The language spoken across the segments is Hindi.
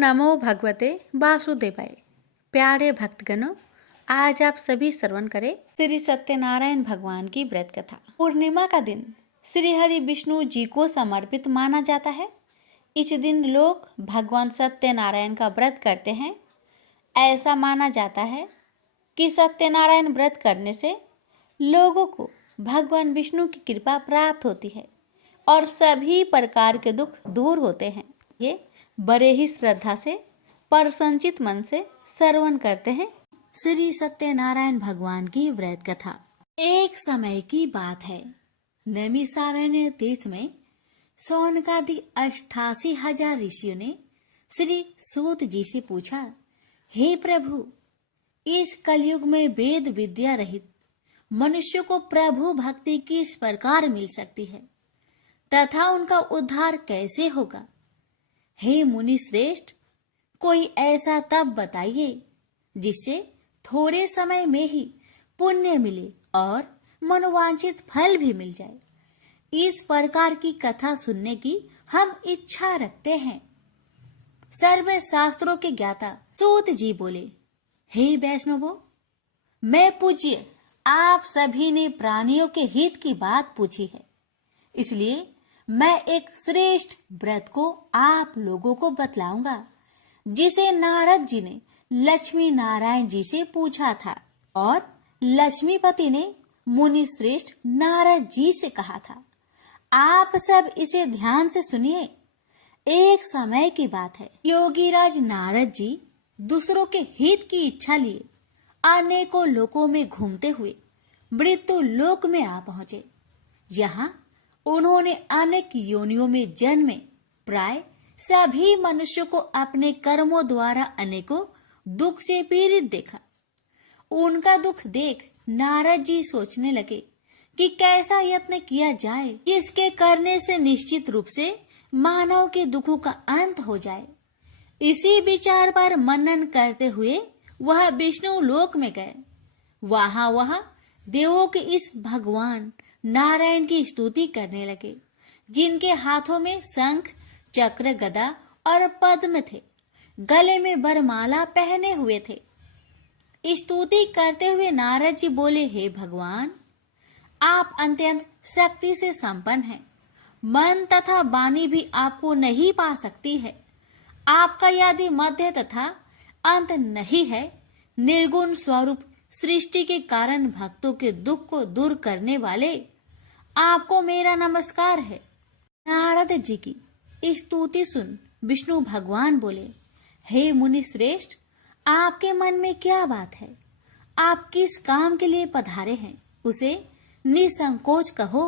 नमो भगवते वासुदेवाय। प्यारे भक्तगणों, आज आप सभी श्रवण करें श्री सत्यनारायण भगवान की व्रत कथा। पूर्णिमा का दिन श्री हरि विष्णु जी को समर्पित माना जाता है। इस दिन लोग भगवान सत्यनारायण का व्रत करते हैं। ऐसा माना जाता है कि सत्यनारायण व्रत करने से लोगों को भगवान विष्णु की कृपा प्राप्त होती है और सभी प्रकार के दुख दूर होते हैं। ये बड़े ही श्रद्धा से प्रसन्नचित मन से श्रवण करते हैं श्री सत्यनारायण भगवान की व्रत कथा। एक समय की बात है, नैमिषारण्य तीर्थ में सौनकादि 88,000 ऋषियों ने श्री सूत जी से पूछा, हे प्रभु, इस कलयुग में वेद विद्या रहित मनुष्य को प्रभु भक्ति किस प्रकार मिल सकती है तथा उनका उद्धार कैसे होगा? हे मुनि श्रेष्ठ, कोई ऐसा तप बताइए जिससे थोड़े समय में ही पुण्य मिले और मनोवांछित फल भी मिल जाए। इस प्रकार की कथा सुनने की हम इच्छा रखते हैं। सर्व शास्त्रों के ज्ञाता सूत जी बोले, हे वैष्णवों, मैं पूज्य आप सभी ने प्राणियों के हित की बात पूछी है, इसलिए मैं एक श्रेष्ठ व्रत को आप लोगों को बतलाऊंगा जिसे नारद जी ने लक्ष्मी नारायण जी से पूछा था और लक्ष्मीपति ने मुनि श्रेष्ठ नारद जी से कहा था। आप सब इसे ध्यान से सुनिए। एक समय की बात है, योगीराज नारद जी दूसरों के हित की इच्छा लिए अनेकों लोकों में घूमते हुए मृत्यु लोक में आ पहुंचे। यहाँ उन्होंने अनेक योनियों में जन्मे प्राय सभी मनुष्यों को अपने कर्मों द्वारा अनेकों दुख से पीड़ित देखा। उनका दुख देख नारद जी सोचने लगे कि कैसा यत्न किया जाए इसके करने से निश्चित रूप से मानव के दुखों का अंत हो जाए। इसी विचार पर मनन करते हुए वह विष्णु लोक में गए। वह देवों के इस भगवान नारायण की स्तुति करने लगे, जिनके हाथों में शंख, चक्र, गदा और पद्म थे, गले में वरमाला पहने हुए थे। स्तुति करते हुए नारद जी बोले, हे भगवान, आप अत्यंत शक्ति से संपन्न हैं। मन तथा वाणी भी आपको नहीं पा सकती है। आपका यदि मध्य तथा अंत नहीं है, निर्गुण स्वरूप सृष्टि के कारण भक्तों के दुख को दूर करने वाले आपको मेरा नमस्कार है। नारद जी की स्तुति सुन विष्णु भगवान बोले, हे मुनि श्रेष्ठ, आपके मन में क्या बात है? आप किस काम के लिए पधारे हैं, उसे निसंकोच कहो।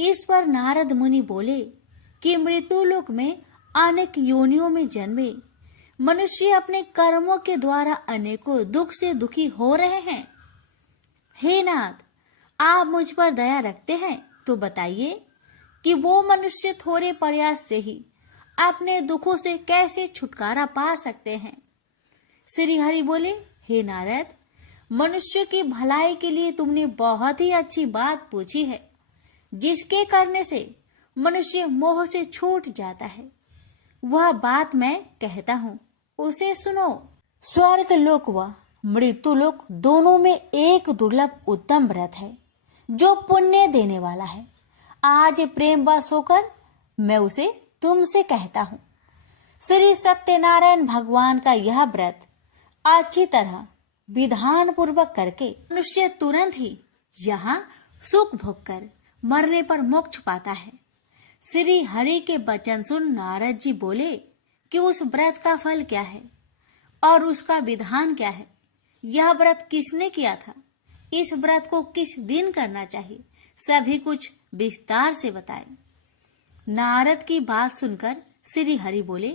इस पर नारद मुनि बोले कि मृत्यु लोक में अनेक योनियों में जन्मे मनुष्य अपने कर्मों के द्वारा अनेकों दुख से दुखी हो रहे हैं। हे नाथ, आप मुझ पर दया रखते हैं तो बताइए कि वो मनुष्य थोड़े प्रयास से ही अपने दुखों से कैसे छुटकारा पा सकते हैं। श्री हरि बोले, हे नारद, मनुष्य की भलाई के लिए तुमने बहुत ही अच्छी बात पूछी है, जिसके करने से मनुष्य मोह से छूट जाता है। वह बात मैं कहता हूँ, उसे सुनो। स्वर्ग लोक व मृत्यु लोक दोनों में एक दुर्लभ उत्तम व्रत है जो पुण्य देने वाला है। आज प्रेम वश होकर मैं उसे तुमसे कहता हूँ। श्री सत्यनारायण भगवान का यह व्रत अच्छी तरह विधान पूर्वक करके मनुष्य तुरंत ही यहाँ सुख भोग कर मरने पर मोक्ष पाता है। श्री हरि के वचन सुन नारद जी बोले कि उस व्रत का फल क्या है और उसका विधान क्या है। यह व्रत किसने किया था, इस व्रत को किस दिन करना चाहिए, सभी कुछ विस्तार से बताए। नारद की बात सुनकर श्री हरि बोले,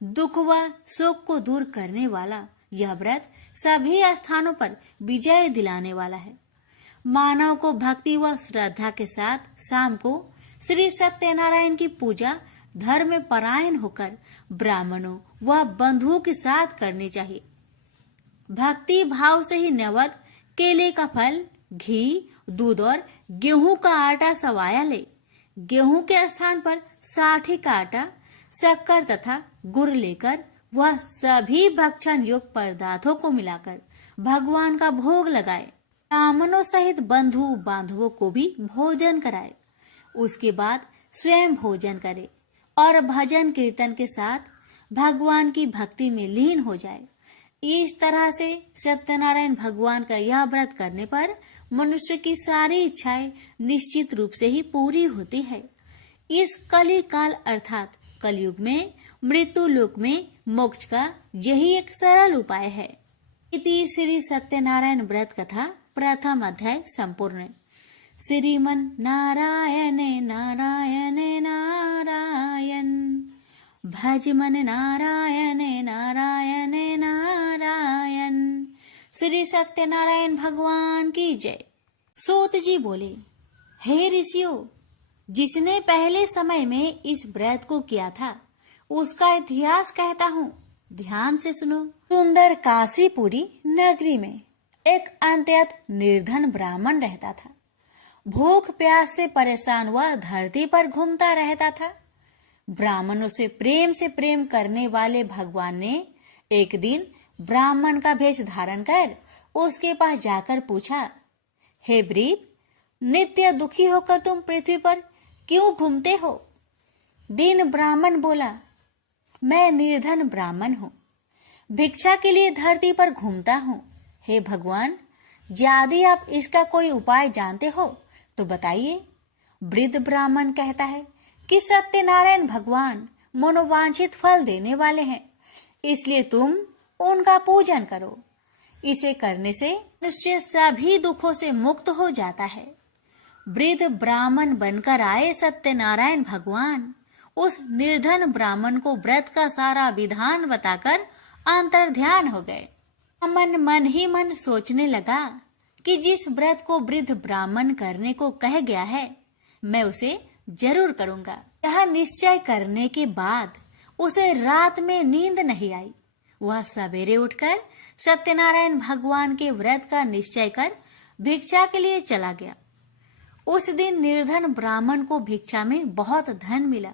दुख व शोक को दूर करने वाला यह व्रत सभी स्थानों पर विजय दिलाने वाला है। मानव को भक्ति व श्रद्धा के साथ शाम को श्री सत्यनारायण की पूजा धर्म में परायण होकर ब्राह्मणों व बंधुओं के साथ करनी चाहिए। भक्ति भाव से ही नैवेद्य केले का फल, घी, दूध और गेहूं का आटा सवाया ले। गेहूं के स्थान पर साठी का आटा, शक्कर तथा गुड़ लेकर वह सभी भक्षण योग्य पदार्थों को मिलाकर भगवान का भोग लगाए, ब्राह्मणों सहित बंधु बांधवों को भी भोजन कराए। उसके बाद स्वयं भोजन करे और भजन कीर्तन के साथ भगवान की भक्ति में लीन हो जाए। इस तरह से सत्यनारायण भगवान का यह व्रत करने पर मनुष्य की सारी इच्छाएं निश्चित रूप से ही पूरी होती है। इस कली काल अर्थात कलयुग में मृत्यु लोक में मोक्ष का यही एक सरल उपाय है। इति श्री सत्यनारायण व्रत कथा प्रथम अध्याय संपूर्ण। श्रीमन नारायणे नारायणे नारायण, भज मन नारायणे नारायणे नारायण। श्री सत्यनारायण भगवान की जय। सूत जी बोले, हे ऋषियों, जिसने पहले समय में इस व्रत को किया था उसका इतिहास कहता हूँ, ध्यान से सुनो। सुंदर काशीपुरी नगरी में एक अत्यंत निर्धन ब्राह्मण रहता था। भूख प्यास से परेशान वह धरती पर घूमता रहता था। ब्राह्मणों से प्रेम करने वाले भगवान ने एक दिन ब्राह्मण का भेष धारण कर उसके पास जाकर पूछा, हे ब्रीप, नित्य दुखी होकर तुम पृथ्वी पर क्यों घूमते हो? दीन ब्राह्मण बोला, मैं निर्धन ब्राह्मण हूँ, भिक्षा के लिए धरती पर घूमता हूँ। हे भगवान, यदि आप इसका कोई उपाय जानते हो तो बताइए। वृद्ध ब्राह्मण कहता है कि सत्यनारायण भगवान मनोवांछित फल देने वाले हैं, इसलिए तुम उनका पूजन करो। इसे करने से मनुष्य सभी दुखों से मुक्त हो जाता है। वृद्ध ब्राह्मण बनकर आए सत्यनारायण भगवान उस निर्धन ब्राह्मण को व्रत का सारा विधान बताकर अंतर्ध्यान हो गए। मन ही मन सोचने लगा कि जिस व्रत को वृद्ध ब्राह्मण करने को कह गया है मैं उसे जरूर करूंगा। यह निश्चय करने के बाद उसे रात में नींद नहीं आई। वह सवेरे उठकर सत्यनारायण भगवान के व्रत का निश्चय कर भिक्षा के लिए चला गया। उस दिन निर्धन ब्राह्मण को भिक्षा में बहुत धन मिला,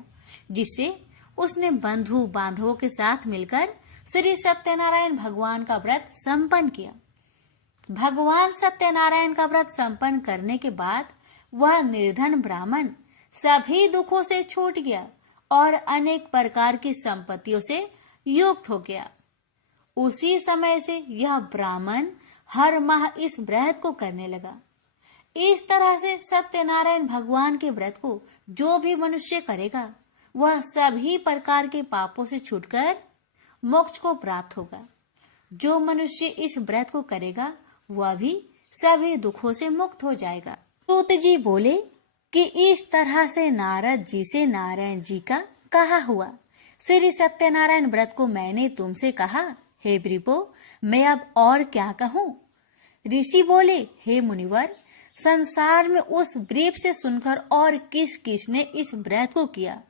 जिससे उसने बंधु बांधवों के साथ मिलकर श्री सत्यनारायण भगवान का व्रत संपन्न किया। भगवान सत्यनारायण का व्रत संपन्न करने के बाद वह निर्धन ब्राह्मण सभी दुखों से छूट गया और अनेक प्रकार की संपत्तियों से युक्त हो गया। उसी समय से यह ब्राह्मण हर माह इस व्रत को करने लगा। इस तरह से सत्यनारायण भगवान के व्रत को जो भी मनुष्य करेगा वह सभी प्रकार के पापों से छूटकर मोक्ष को प्राप्त होगा। जो मनुष्य इस व्रत को करेगा वह भी सभी दुखों से मुक्त हो जाएगा। सूत जी बोले कि इस तरह से नारद जी से नारायण जी का कहा हुआ श्री सत्यनारायण व्रत को मैंने तुमसे कहा। हे ब्रीपो, मैं अब और क्या कहूँ? ऋषि बोले, हे मुनिवर, संसार में उस ब्रीप से सुनकर और किस किस ने इस व्रत को किया,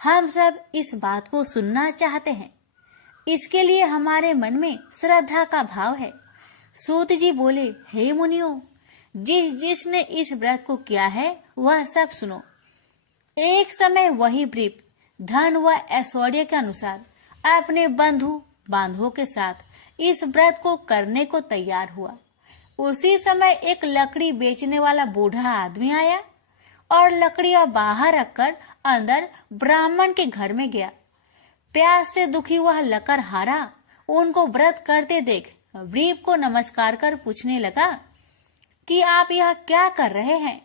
हम सब इस बात को सुनना चाहते हैं। इसके लिए हमारे मन में श्रद्धा का भाव है। सूत जी बोले, हे मुनियों, जिसने इस व्रत को किया है वह सब सुनो। एक समय वही ब्रीप धन व ऐश्वर्य के अनुसार अपने बंधु बांधवों के साथ इस व्रत को करने को तैयार हुआ। उसी समय एक लकड़ी बेचने वाला बूढ़ा आदमी आया और लकड़ियां बाहर रखकर अंदर ब्राह्मण के घर में गया। प्यास से दुखी वह लकड़हारा उनको व्रत करते देख ब्रीप को नमस्कार कर पूछने लगा कि आप यह क्या कर रहे हैं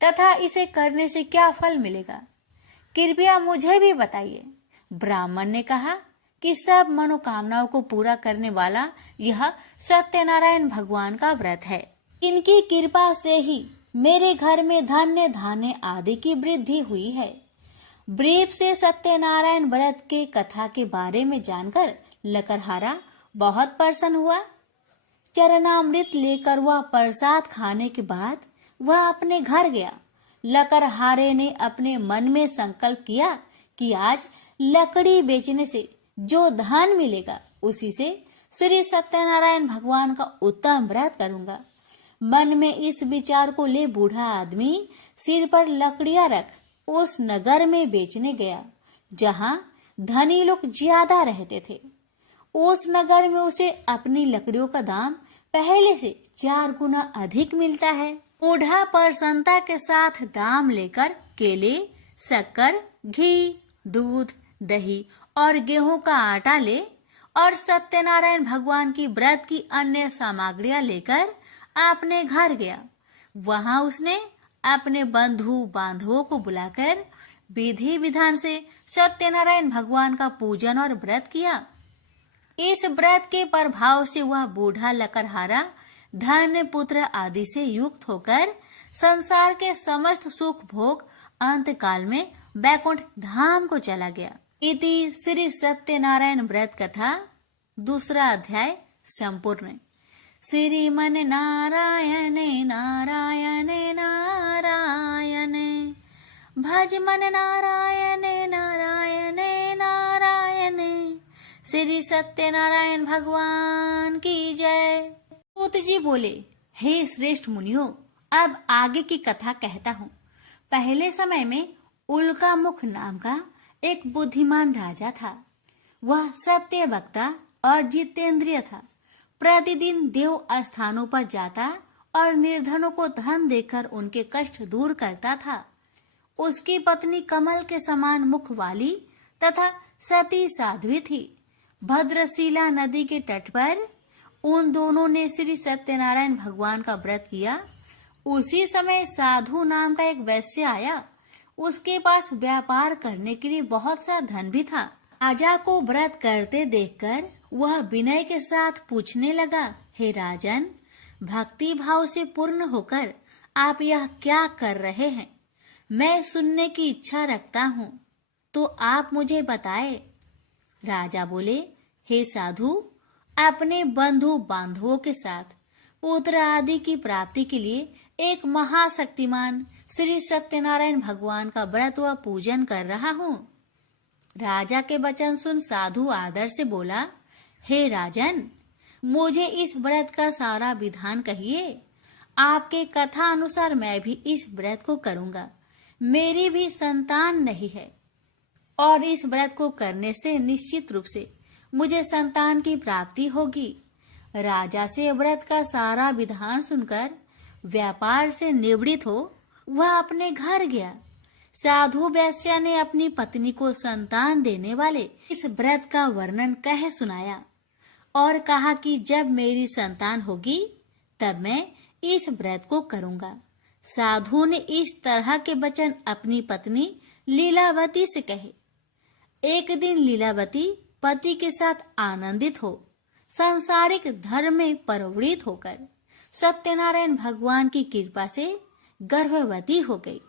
तथा इसे करने से क्या फल मिलेगा, कृपया मुझे भी बताइए। ब्राह्मण ने कहा कि सब मनोकामनाओं को पूरा करने वाला यह सत्यनारायण भगवान का व्रत है। इनकी कृपा से ही मेरे घर में धन्य धान्य आदि की वृद्धि हुई है। ब्रीप से सत्यनारायण व्रत के कथा के बारे में जानकर लकड़हारा बहुत प्रसन्न हुआ। चरणामृत लेकर वह प्रसाद खाने के बाद वह अपने घर गया। लकड़हारे ने अपने मन में संकल्प किया कि आज लकड़ी बेचने से जो धन मिलेगा उसी से श्री सत्यनारायण भगवान का उत्तम व्रत करूंगा। मन में इस विचार को ले बूढ़ा आदमी सिर पर लकड़ियां रख उस नगर में बेचने गया जहां धनी लोग ज्यादा रहते थे। उस नगर में उसे अपनी लकड़ियों का दाम पहले से 4 गुना अधिक मिलता है। बूढ़ा प्रसन्नता के साथ दाम लेकर केले, शक्कर, घी, दूध, दही और गेहूं का आटा ले और सत्यनारायण भगवान की व्रत की अन्य सामग्रियां लेकर अपने घर गया। वहां उसने अपने बंधु बांधवों को बुलाकर विधि विधान से सत्यनारायण भगवान का पूजन और व्रत किया। इस व्रत के प्रभाव से वह बूढ़ा लकड़हारा धन पुत्र आदि से युक्त होकर संसार के समस्त सुख भोग अंत काल में बैकुंठ धाम को चला गया। इति श्री सत्यनारायण व्रत कथा 2 अध्याय संपूर्ण। श्रीमन नारायण नारायण नारायण भज मन नारायण नारायण नारायण। श्री सत्यनारायण भगवान की जय। सूत जी बोले, हे श्रेष्ठ मुनियों, अब आगे की कथा कहता हूँ। पहले समय में उल्का मुख नाम का एक बुद्धिमान राजा था। वह सत्य वक्ता और जितेंद्रिय था। प्रतिदिन देव स्थानों पर जाता और निर्धनों को धन देकर उनके कष्ट दूर करता था। उसकी पत्नी कमल के समान मुख वाली तथा सती साध्वी थी। भद्रशिला नदी के तट पर उन दोनों ने श्री सत्यनारायण भगवान का व्रत किया। उसी समय साधु नाम का एक वैश्य आया। उसके पास व्यापार करने के लिए बहुत सा धन भी था। राजा को व्रत करते देखकर वह विनय के साथ पूछने लगा, हे राजन, भक्ति भाव से पूर्ण होकर आप यह क्या कर रहे हैं? मैं सुनने की इच्छा रखता हूँ, तो आप मुझे बताए। राजा बोले, हे साधु, अपने बंधु बांधवों के साथ पुत्र आदि की प्राप्ति के लिए एक महाशक्तिमान श्री सत्यनारायण भगवान का व्रत व पूजन कर रहा हूँ। राजा के वचन सुन साधु आदर से बोला, हे राजन, मुझे इस व्रत का सारा विधान कहिए। आपके कथा अनुसार मैं भी इस व्रत को करूँगा। मेरी भी संतान नहीं है और इस व्रत को करने से निश्चित रूप से मुझे संतान की प्राप्ति होगी। राजा से व्रत का सारा विधान सुनकर व्यापार से निवृत्त हो वह अपने घर गया। साधु वैश्य ने अपनी पत्नी को संतान देने वाले इस व्रत का वर्णन कह सुनाया और कहा कि जब मेरी संतान होगी तब मैं इस व्रत को करूंगा। साधु ने इस तरह के वचन अपनी पत्नी लीलावती से कहे। एक दिन लीलावती पति के साथ आनंदित हो सांसारिक धर्म में प्रवृत्त होकर सत्यनारायण भगवान की कृपा से गर्भवती हो गई।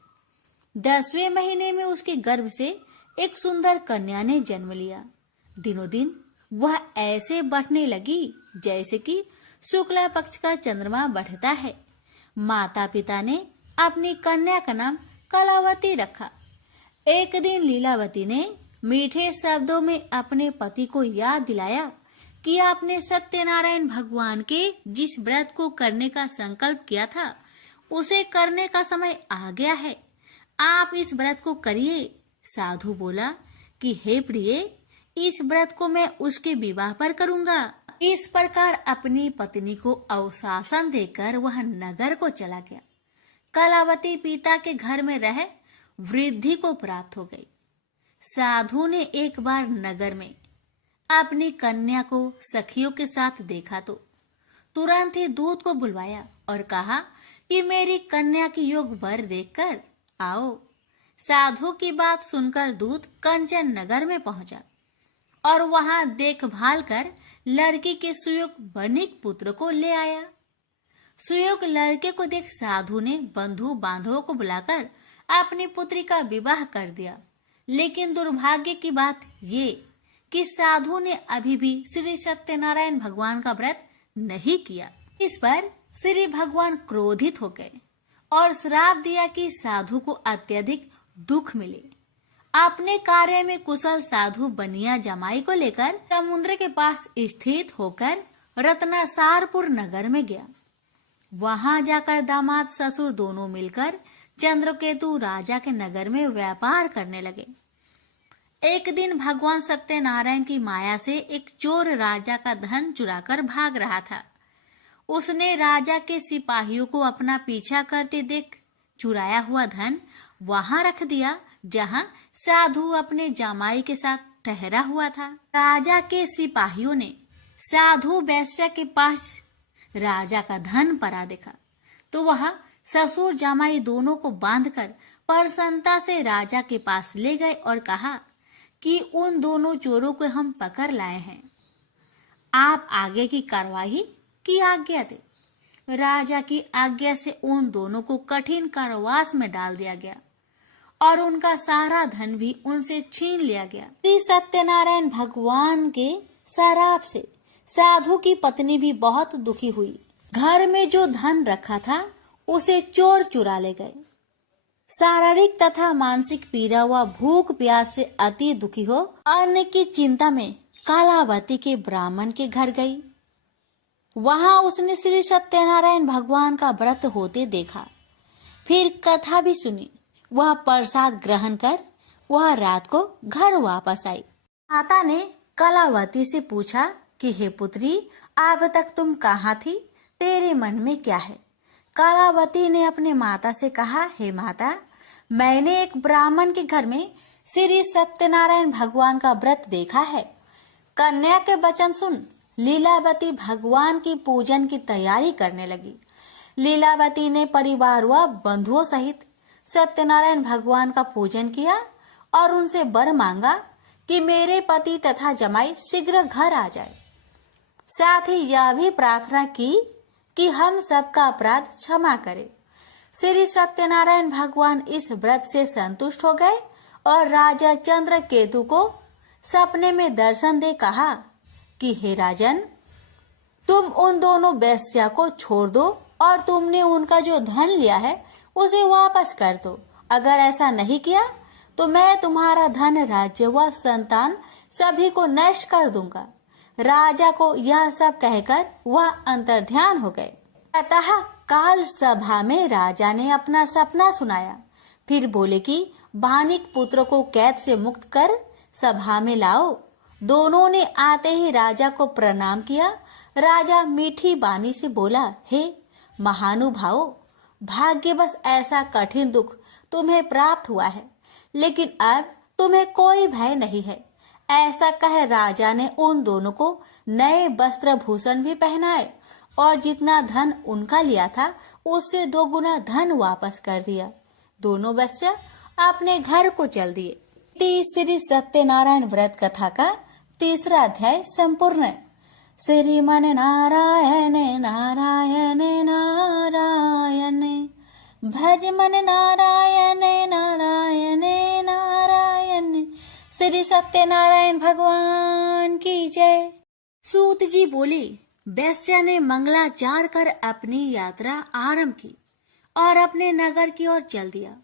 10वें महीने में उसके गर्भ से एक सुंदर कन्या ने जन्म लिया। दिनों दिन वह ऐसे बढ़ने लगी जैसे कि शुक्ला पक्ष का चंद्रमा बढ़ता है। माता पिता ने अपनी कन्या का नाम कलावती रखा। एक दिन लीलावती ने मीठे शब्दों में अपने पति को याद दिलाया कि आपने सत्यनारायण भगवान के जिस व्रत को करने का संकल्प किया था उसे करने का समय आ गया है। आप इस व्रत को करिए। साधु बोला कि हे प्रिय, इस व्रत को मैं उसके विवाह पर करूंगा। इस प्रकार अपनी पत्नी को अवशासन देकर वह नगर को चला गया। कलावती पिता के घर में रह वृद्धि को प्राप्त हो गई। साधु ने एक बार नगर में अपनी कन्या को सखियों के साथ देखा तो तुरंत ही दूत को बुलवाया और कहा कि मेरी कन्या की योग वर देखकर आओ। साधु की बात सुनकर दूत कंचन नगर में पहुंचा और वहां देखभाल कर लड़की के सुयोग बनिक पुत्र को ले आया। सुयोग लड़के को देख साधु ने बंधु बांधवों को बुलाकर अपनी पुत्री का विवाह कर दिया। लेकिन दुर्भाग्य की बात ये कि साधु ने अभी भी श्री सत्यनारायण भगवान का व्रत नहीं किया। इस पर श्री भगवान क्रोधित हो गए और श्राप दिया कि साधु को अत्यधिक दुख मिले। अपने कार्य में कुशल साधु बनिया जमाई को लेकर समुद्र के पास स्थित होकर रत्नासारपुर नगर में गया। वहां जाकर दामाद ससुर दोनों मिलकर चंद्रकेतु राजा के नगर में व्यापार करने लगे। एक दिन भगवान सत्यनारायण की माया से एक चोर राजा का धन चुराकर भाग रहा था। उसने राजा के सिपाहियों को अपना पीछा करते देख चुराया हुआ धन वहां रख दिया जहां साधु अपने जमाई के साथ ठहरा हुआ था। राजा के सिपाहियों ने साधु वैश्य के पास राजा का धन पड़ा देखा तो वह ससुर जमाई दोनों को बांधकर प्रसन्नता से राजा के पास ले गए और कहा कि उन दोनों चोरों को हम पकड़ लाए हैं, आप आगे की कार्रवाई की आज्ञा दे। राजा की आज्ञा से उन दोनों को कठिन कारावास में डाल दिया गया और उनका सारा धन भी उनसे छीन लिया गया। श्री सत्यनारायण भगवान के शराप से साधु की पत्नी भी बहुत दुखी हुई। घर में जो धन रखा था उसे चोर चुरा ले गए। शारीरिक तथा मानसिक पीड़ा व भूख प्यास से अति दुखी हो अन्न की चिंता में कालावती के ब्राह्मण के घर गई। वहां उसने श्री सत्यनारायण भगवान का व्रत होते देखा। फिर कथा भी सुनी। वह प्रसाद ग्रहण कर वह रात को घर वापस आई। माता ने कलावती से पूछा कि हे पुत्री, अब तक तुम कहाँ थी, तेरे मन में क्या है? कलावती ने अपने माता से कहा, हे माता, मैंने एक ब्राह्मण के घर में श्री सत्यनारायण भगवान का व्रत देखा है। कन्या के वचन सुन लीलावती भगवान की पूजन की तैयारी करने लगी। लीलावती ने परिवार व बंधुओं सहित सत्यनारायण भगवान का पूजन किया और उनसे वर मांगा कि मेरे पति तथा जमाई शीघ्र घर आ जाए। साथ ही यह भी प्रार्थना की कि हम सबका अपराध क्षमा करे। श्री सत्यनारायण भगवान इस व्रत से संतुष्ट हो गए और राजा चंद्रकेतु को सपने में दर्शन दे कहा कि हे राजन, तुम उन दोनों वेश्या को छोड़ दो और तुमने उनका जो धन लिया है उसे वापस कर दो। अगर ऐसा नहीं किया तो मैं तुम्हारा धन, राज्य व संतान सभी को नष्ट कर दूंगा। राजा को यह सब कहकर वह अंतर्ध्यान हो गए। अतः काल सभा में राजा ने अपना सपना सुनाया। फिर बोले कि बानिक पुत्र को कैद से मुक्त कर सभा में लाओ। दोनों ने आते ही राजा को प्रणाम किया। राजा मीठी बानी से बोला, हे महानुभावो, भाग्यवश ऐसा कठिन दुख तुम्हें प्राप्त हुआ है, लेकिन अब तुम्हें कोई भय नहीं है। ऐसा कह राजा ने उन दोनों को नए वस्त्र भूषण भी पहनाए और जितना धन उनका लिया था उससे 2 गुना धन वापस कर दिया। दोनों वेश्या अपने घर को चल दिए। श्री सत्यनारायण व्रत कथा का 3रा अध्याय संपूर्ण। श्रीमन नारायण नारायण नारायण, भज मन नारायण नारायण नारायण। श्री सत्यनारायण भगवान की जय। सूत जी बोली, वैश्या ने मंगलाचार कर अपनी यात्रा आरंभ की और अपने नगर की ओर चल दिया।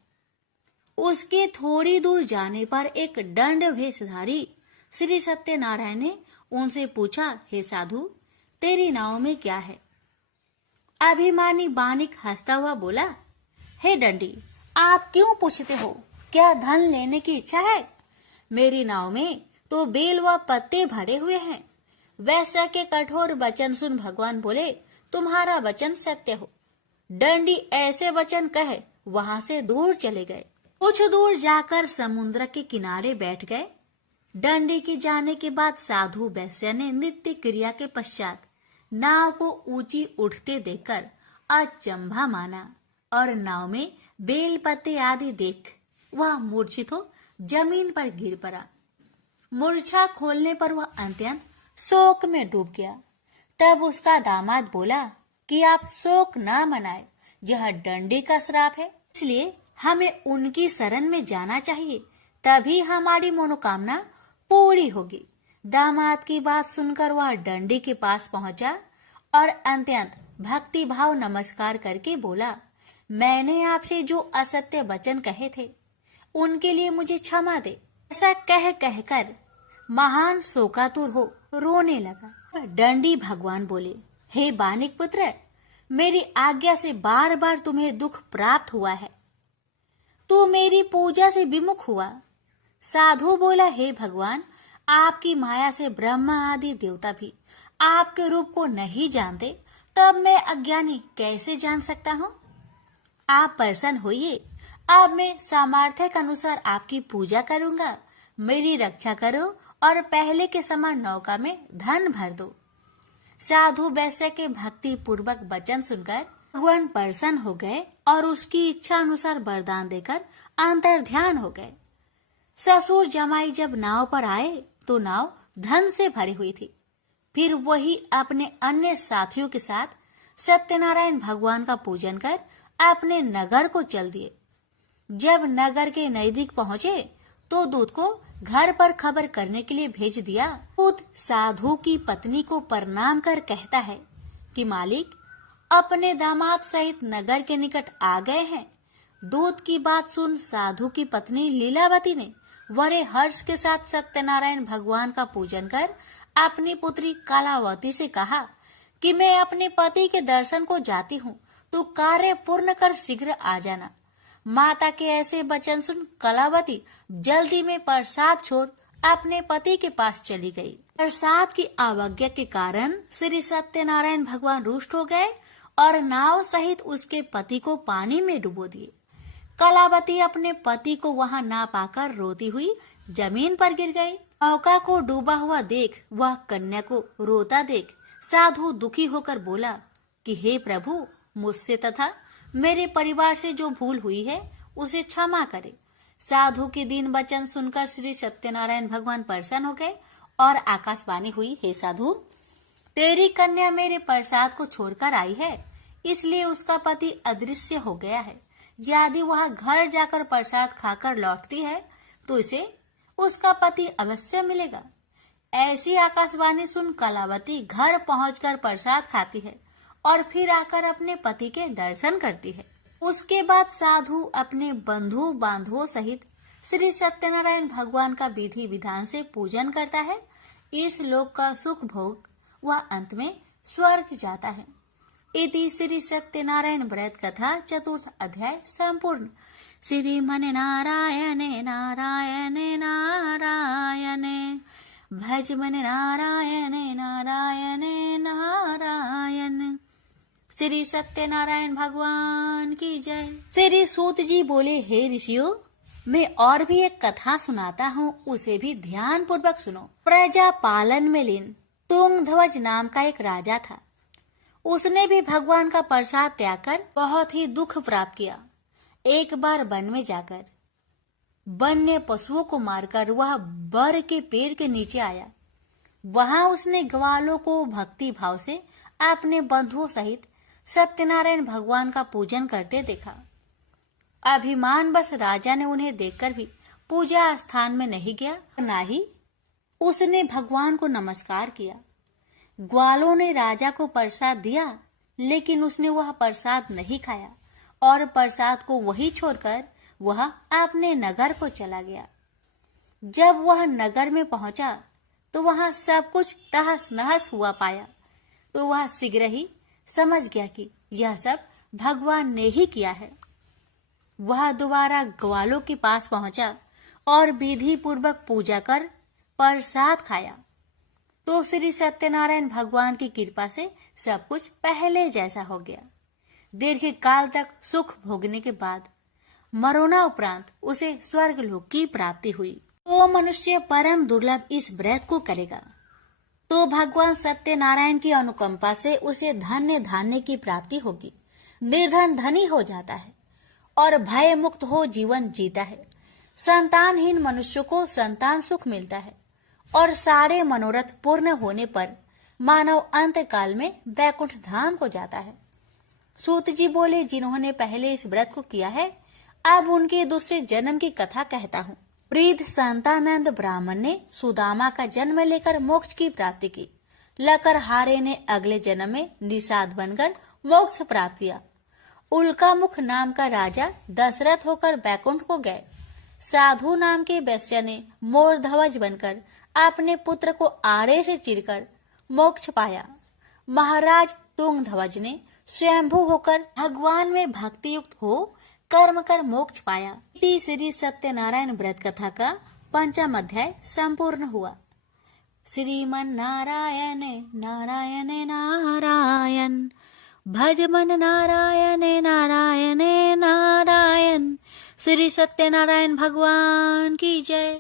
उसके थोड़ी दूर जाने पर एक दंड वेशधारी श्री सत्यनारायण ने उनसे पूछा, हे साधु, तेरी नाव में क्या है? अभिमानी बानिक हंसता हुआ बोला, हे दंडी, आप क्यों पूछते हो? क्या धन लेने की इच्छा है? मेरी नाव में तो बेल व पत्ते भरे हुए हैं। वैश्या के कठोर वचन सुन भगवान बोले, तुम्हारा वचन सत्य हो। दंडी ऐसे वचन कहे वहां से दूर चले गए। कुछ दूर जाकर समुद्र के किनारे बैठ गए। दंडी के जाने के बाद साधु वैश्या ने नित्य क्रिया के पश्चात नाव को ऊंची उठते देखकर अचंभा माना और नाव में बेल पत्ते आदि देख वह मूर्छित हो जमीन पर गिर पड़ा। मूर्छा खोलने पर वह अत्यंत शोक में डूब गया। तब उसका दामाद बोला कि आप शोक न मनाए, यह दंडी का श्राप है, इसलिए हमें उनकी शरण में जाना चाहिए, तभी हमारी मनोकामना पूरी होगी। दामाद की बात सुनकर वह दंडी के पास पहुंचा और अत्यंत भक्ति भाव नमस्कार करके बोला, मैंने आपसे जो असत्य वचन कहे थे उनके लिए मुझे क्षमा दे। ऐसा कहकर महान शोकातुर हो रोने लगा। दंडी भगवान बोले, हे बानिक पुत्र, मेरी आज्ञा से बार बार तुम्हें दुख प्राप्त हुआ है। तू मेरी पूजा से विमुख हुआ। साधु बोला, हे भगवान, आपकी माया से ब्रह्मा आदि देवता भी आपके रूप को नहीं जानते, तब मैं अज्ञानी कैसे जान सकता हूँ? आप प्रसन्न होइए, अब मैं सामर्थ्य के अनुसार आपकी पूजा करूंगा। मेरी रक्षा करो और पहले के समान नौका में धन भर दो। साधु वैश्य के भक्ति पूर्वक वचन सुनकर भगवान प्रसन्न हो गए और उसकी इच्छा अनुसार वरदान देकर अंतर ध्यान हो गए। ससुर जमाई जब नाव पर आए तो नाव धन से भरी हुई थी। फिर वही अपने अन्य साथियों के साथ सत्यनारायण भगवान का पूजन कर अपने नगर को चल दिए। जब नगर के नजदीक पहुंचे तो दूत को घर पर खबर करने के लिए भेज दिया। दूत साधु की पत्नी को प्रणाम कर कहता है कि मालिक अपने दामाद सहित नगर के निकट आ गए हैं। दूत की बात सुन साधु की पत्नी लीलावती ने बड़े हर्ष के साथ सत्यनारायण भगवान का पूजन कर अपनी पुत्री कलावती से कहा कि मैं अपने पति के दर्शन को जाती हूँ, तो कार्य पूर्ण कर शीघ्र आ जाना। माता के ऐसे वचन सुन कलावती जल्दी में प्रसाद छोड़ अपने पति के पास चली गई। प्रसाद की अवज्ञा के कारण श्री सत्यनारायण भगवान रुष्ट हो गए और नाव सहित उसके पति को पानी में डुबो दिए। कलावती अपने पति को वहां ना पाकर रोती हुई जमीन पर गिर गई। नौका को डूबा हुआ देख वह कन्या को रोता देख साधु दुखी होकर बोला कि हे प्रभु, मुझसे तथा मेरे परिवार से जो भूल हुई है उसे क्षमा करे। साधु के दीन वचन सुनकर श्री सत्यनारायण भगवान प्रसन्न हो गए और आकाशवाणी हुई, हे साधु, तेरी कन्या मेरे प्रसाद को छोड़कर आई है, इसलिए उसका पति अदृश्य हो गया है। यदि वह घर जाकर प्रसाद खाकर लौटती है तो इसे उसका पति अवश्य मिलेगा। ऐसी आकाशवाणी सुन कलावती घर पहुंचकर प्रसाद खाती है और फिर आकर अपने पति के दर्शन करती है। उसके बाद साधु अपने बंधु बांधवों सहित श्री सत्यनारायण भगवान का विधि विधान से पूजन करता है। इस लोक का सुख भोग वह अंत में स्वर्ग जाता है। इति श्री सत्यनारायण व्रत कथा चतुर्थ अध्याय संपूर्ण। श्रीमन नारायणे नारायणे नारायणे भज मन नारायणे नारायणे नारायण। श्री सत्यनारायण भगवान की जय। श्री सूत जी बोले, हे ऋषियों, मैं और भी एक कथा सुनाता हूँ, उसे भी ध्यान पूर्वक सुनो। प्रजा पालन में लीन तुंगध्वज नाम का एक राजा था। उसने भी भगवान का प्रसाद त्याग कर बहुत ही दुख प्राप्त किया। एक बार वन में जाकर वन्य पशुओं को मारकर वह बर के पेड़ के नीचे आया। वहां उसने ग्वालों को भक्ति भाव से अपने बंधुओं सहित सत्यनारायण भगवान का पूजन करते देखा। अभिमानवश राजा ने उन्हें देखकर भी पूजा स्थान में नहीं गया, न ही उसने भगवान को नमस्कार किया। ग्वालों ने राजा को प्रसाद दिया, लेकिन उसने वह प्रसाद नहीं खाया और प्रसाद को वही छोड़कर वह अपने नगर को चला गया। जब वह नगर में पहुंचा तो वहां सब कुछ तहस नहस हुआ पाया, तो वह शीघ्र ही समझ गया कि यह सब भगवान ने ही किया है। वह दोबारा ग्वालों के पास पहुंचा और विधि पूर्वक पूजा कर प्रसाद खाया, तो श्री सत्यनारायण भगवान की कृपा से सब कुछ पहले जैसा हो गया। दीर्घ काल तक सुख भोगने के बाद मरोना उपरांत उसे स्वर्ग लोक की प्राप्ति हुई। तो मनुष्य परम दुर्लभ इस व्रत को करेगा तो भगवान सत्यनारायण की अनुकंपा से उसे धन्य धान्य की प्राप्ति होगी। निर्धन धनी हो जाता है और भय मुक्त हो जीवन जीता है। संतानहीन मनुष्य को संतान सुख मिलता है और सारे मनोरथ पूर्ण होने पर मानव अंत काल में वैकुंठ धाम को जाता है। सूत जी बोले, जिन्होंने पहले इस व्रत को किया है, अब उनके दूसरे जन्म की कथा कहता हूँ। वृद्ध संतानंद ब्राह्मण ने सुदामा का जन्म लेकर मोक्ष की प्राप्ति की। लकरहारे ने अगले जन्म में निषाद बनकर मोक्ष प्राप्त किया। उल्कामुख नाम का राजा दशरथ होकर बैकुंठ को गए। साधु नाम के वैश्य ने मोरध्वज बनकर अपने पुत्र को आरे से चीरकर मोक्ष पाया। महाराज तुंगध्वज ने स्वयंभू होकर भगवान में भक्ति युक्त हो कर्म कर मोक्ष पाया। श्री सत्यनारायण व्रत कथा का पंचम अध्याय संपूर्ण हुआ। श्रीमन नारायण नारायण नारायण, भज मन नारायण नारायण नारायण। श्री सत्यनारायण भगवान की जय।